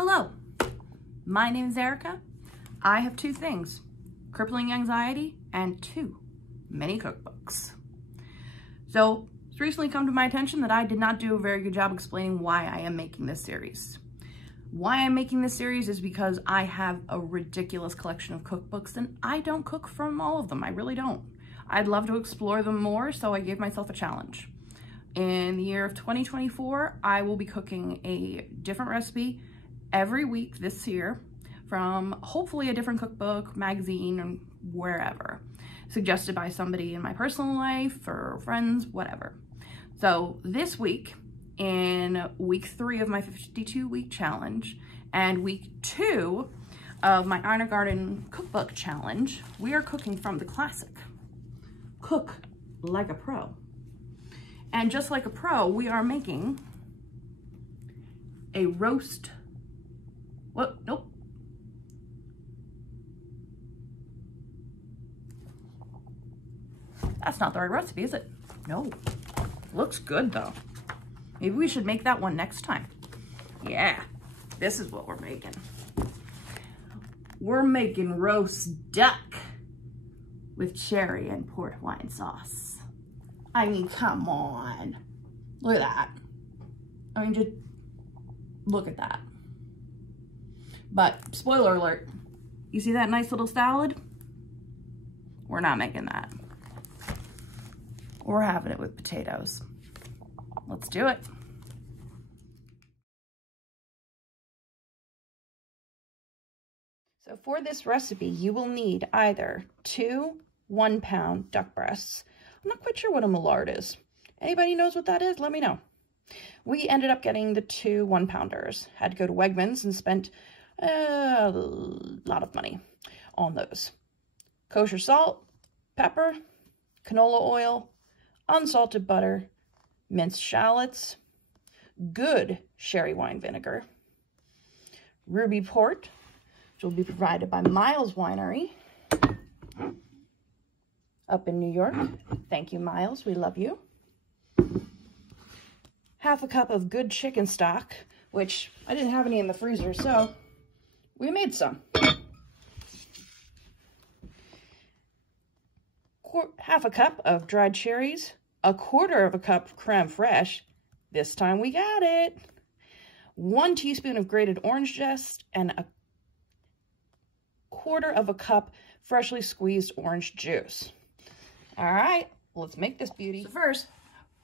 Hello, my name is Erica. I have two things, crippling anxiety and too many cookbooks. So it's recently come to my attention that I did not do a very good job explaining why I am making this series. Why I'm making this series is because I have a ridiculous collection of cookbooks and I don't cook from all of them. I really don't. I'd love to explore them more, so I gave myself a challenge. In the year of 2024, I will be cooking a different recipe every week this year from hopefully a different cookbook, magazine, and wherever. Suggested by somebody in my personal life or friends, whatever. So this week, in week 3 of my 52-week challenge and week 2 of my Ina Garten cookbook challenge, we are cooking from the classic Cook Like a Pro. And just like a pro, we are making a roast. What? Nope. That's not the right recipe, is it? No. Looks good though. Maybe we should make that one next time. Yeah, this is what we're making. We're making roast duck with cherry and port wine sauce. I mean, come on. Look at that. I mean, just look at that. But spoiler alert, you see that nice little salad? We're not making that. We're having it with potatoes. Let's do it. So for this recipe, you will need either 2 1-pound duck breasts. I'm not quite sure what a Millard is. Anybody knows what that is? Let me know. We ended up getting the 2 1-pounders. Had to go to Wegmans and spent a lot of money on those. Kosher salt, pepper, canola oil, unsalted butter, minced shallots, good sherry wine vinegar, ruby port, which will be provided by Miles Winery up in New York. Thank you, Miles. We love you. Half a cup of good chicken stock, which I didn't have any in the freezer, so we made some. Half a cup of dried cherries, 1/4 of a cup of creme fraiche. This time we got it. 1 teaspoon of grated orange zest and 1/4 of a cup freshly squeezed orange juice. All right, let's make this beauty. So first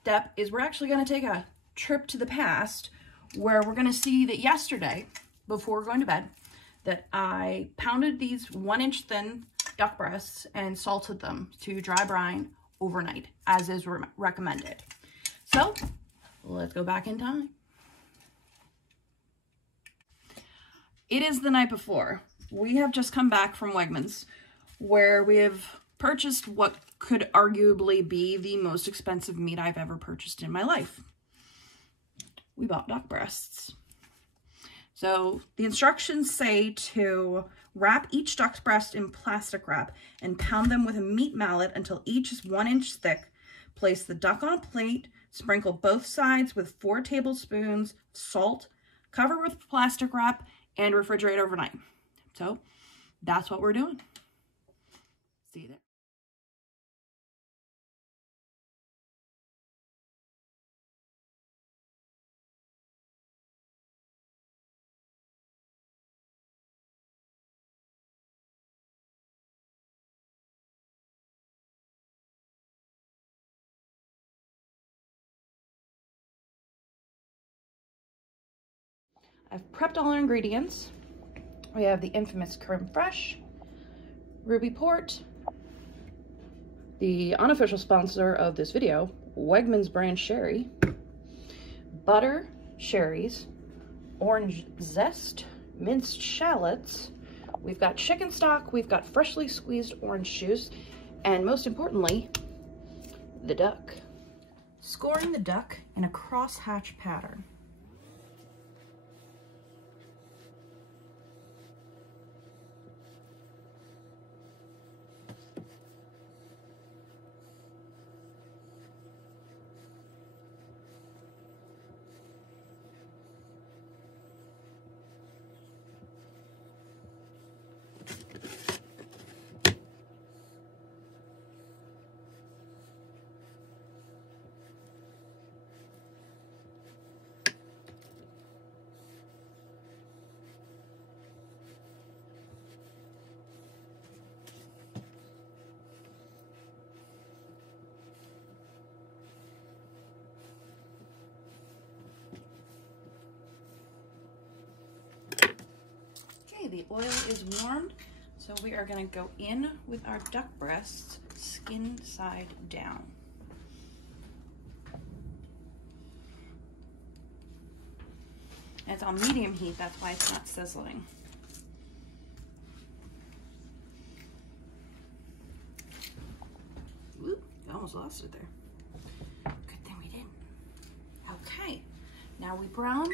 step is we're actually going to take a trip to the past where we're going to see that yesterday, before going to bed, that I pounded these 1-inch thin duck breasts and salted them to dry brine overnight, as is recommended. So let's go back in time. It is the night before. We have just come back from Wegmans, where we have purchased what could arguably be the most expensive meat I've ever purchased in my life. We bought duck breasts. So the instructions say to wrap each duck's breast in plastic wrap and pound them with a meat mallet until each is 1 inch thick. Place the duck on a plate, sprinkle both sides with 4 tablespoons of salt, cover with plastic wrap, and refrigerate overnight. So that's what we're doing. See you there. I've prepped all our ingredients. We have the infamous creme fraiche, ruby port, the unofficial sponsor of this video, Wegmans brand sherry, butter, cherries, orange zest, minced shallots. We've got chicken stock, we've got freshly squeezed orange juice, and most importantly, the duck. Scoring the duck in a crosshatch pattern. the oil is warmed, so we are going to go in with our duck breasts, skin side down. And it's on medium heat, that's why it's not sizzling. Whoop, I almost lost it there. Good thing we didn't. Okay, now we brown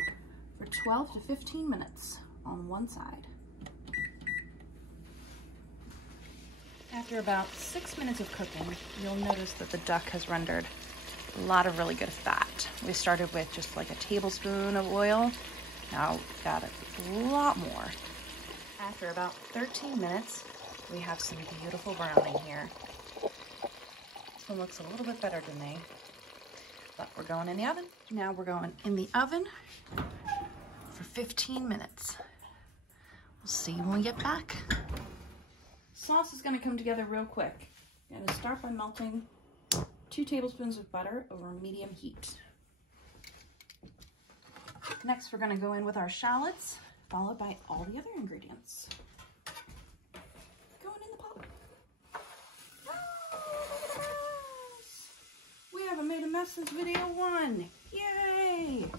for 12 to 15 minutes on one side. After about 6 minutes of cooking, you'll notice that the duck has rendered a lot of really good fat. We started with just like a tablespoon of oil. Now we've got a lot more. After about 13 minutes, we have some beautiful browning here. This one looks a little bit better to me, but we're going in the oven. Now we're going in the oven for 15 minutes. We'll see when we get back. Sauce is going to come together real quick. I'm going to start by melting 2 tablespoons of butter over medium heat. Next, we're going to go in with our shallots, followed by all the other ingredients. Going in the pot. Yes! We haven't made a mess since video 1. Yay!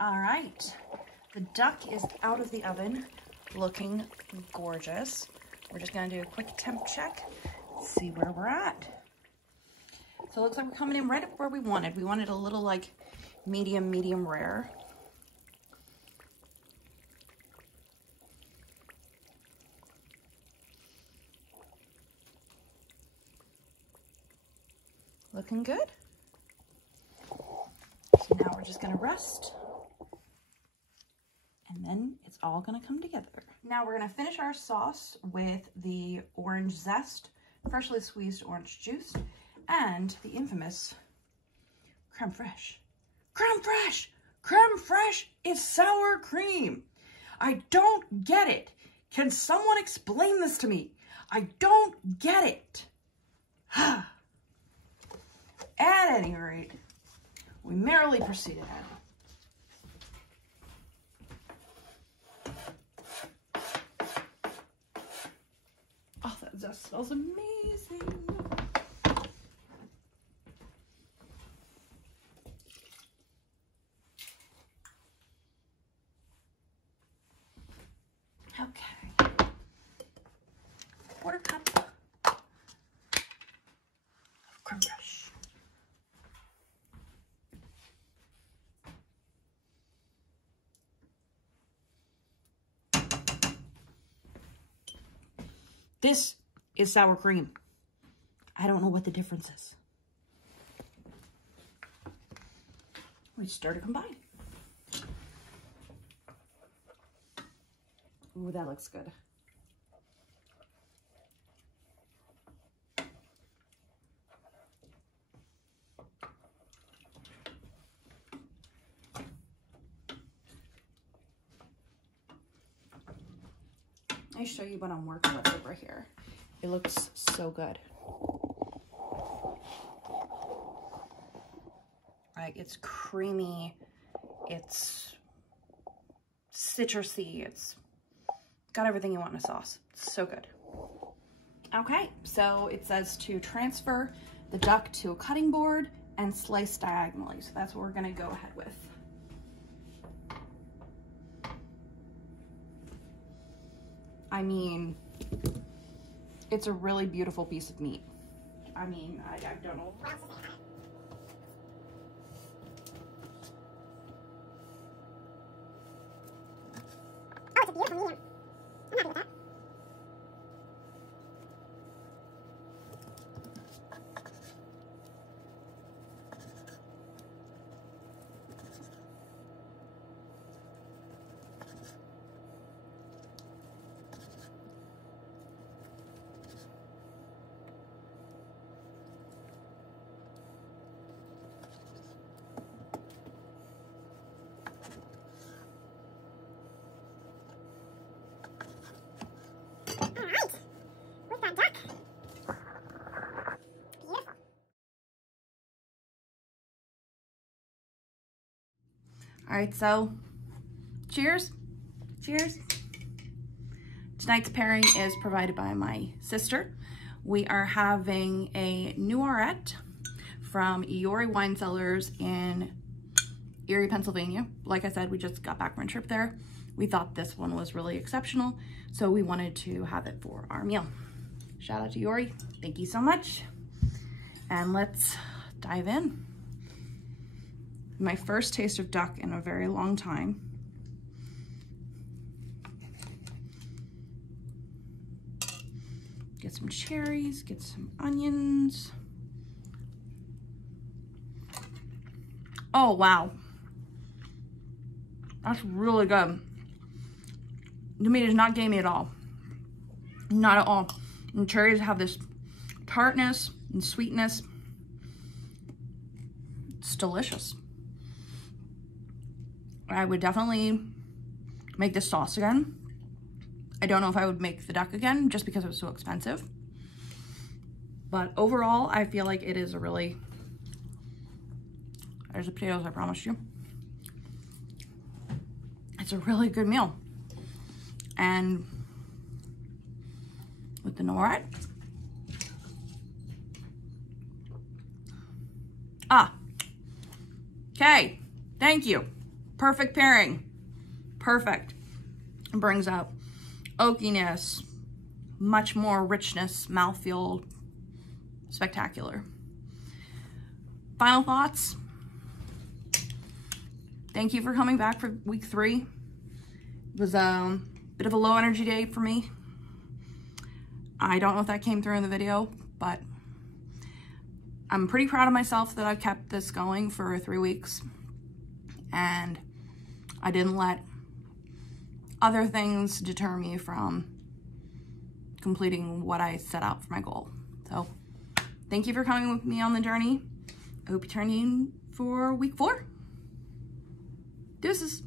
All right, the duck is out of the oven, looking gorgeous. We're just gonna do a quick temp check, see where we're at. So it looks like we're coming in right up where we wanted. We wanted a little like medium rare. Looking good. So now we're just gonna rest. And then it's all gonna come together. Now we're gonna finish our sauce with the orange zest, freshly squeezed orange juice, and the infamous creme fraiche. Creme fraiche! Creme fraiche is sour cream. I don't get it. Can someone explain this to me? I don't get it. At any rate, we merrily proceeded ahead. Oh, that zest smells amazing. Okay. 1/4 cup of creme fraiche. This is sour cream. I don't know what the difference is. We stir to combine. Ooh, that looks good. Let me show you what I'm working with over here. It looks so good. Like, it's creamy, it's citrusy, it's got everything you want in a sauce. It's so good. Okay, so it says to transfer the duck to a cutting board and slice diagonally. So that's what we're gonna go ahead with. I mean, it's a really beautiful piece of meat. I mean, I don't know. Oh, it's a beautiful medium. I'm happy with that. All right, so cheers. Cheers. Tonight's pairing is provided by my sister. We are having a Noiret from Iori Wine Cellars in Erie, Pennsylvania. Like I said, we just got back from a trip there. We thought this one was really exceptional, so we wanted to have it for our meal. Shout out to Iori. Thank you so much. And let's dive in. My first taste of duck in a very long time. Get some cherries, get some onions. Oh, wow. That's really good. The meat is not gamey at all. Not at all. And cherries have this tartness and sweetness. It's delicious. I would definitely make this sauce again. I don't know if I would make the duck again just because it was so expensive. But overall, I feel like it is a really... There's the potatoes, I promised you. It's a really good meal. And with the Noiret. Okay, thank you. Perfect pairing. Perfect. It brings out oakiness, much more richness, mouthfeel, spectacular. Final thoughts. Thank you for coming back for week 3. It was a bit of a low energy day for me. I don't know if that came through in the video, but I'm pretty proud of myself that I've kept this going for 3 weeks. And I didn't let other things deter me from completing what I set out for my goal. So thank you for coming with me on the journey. I hope you turn in for week 4. Deuces.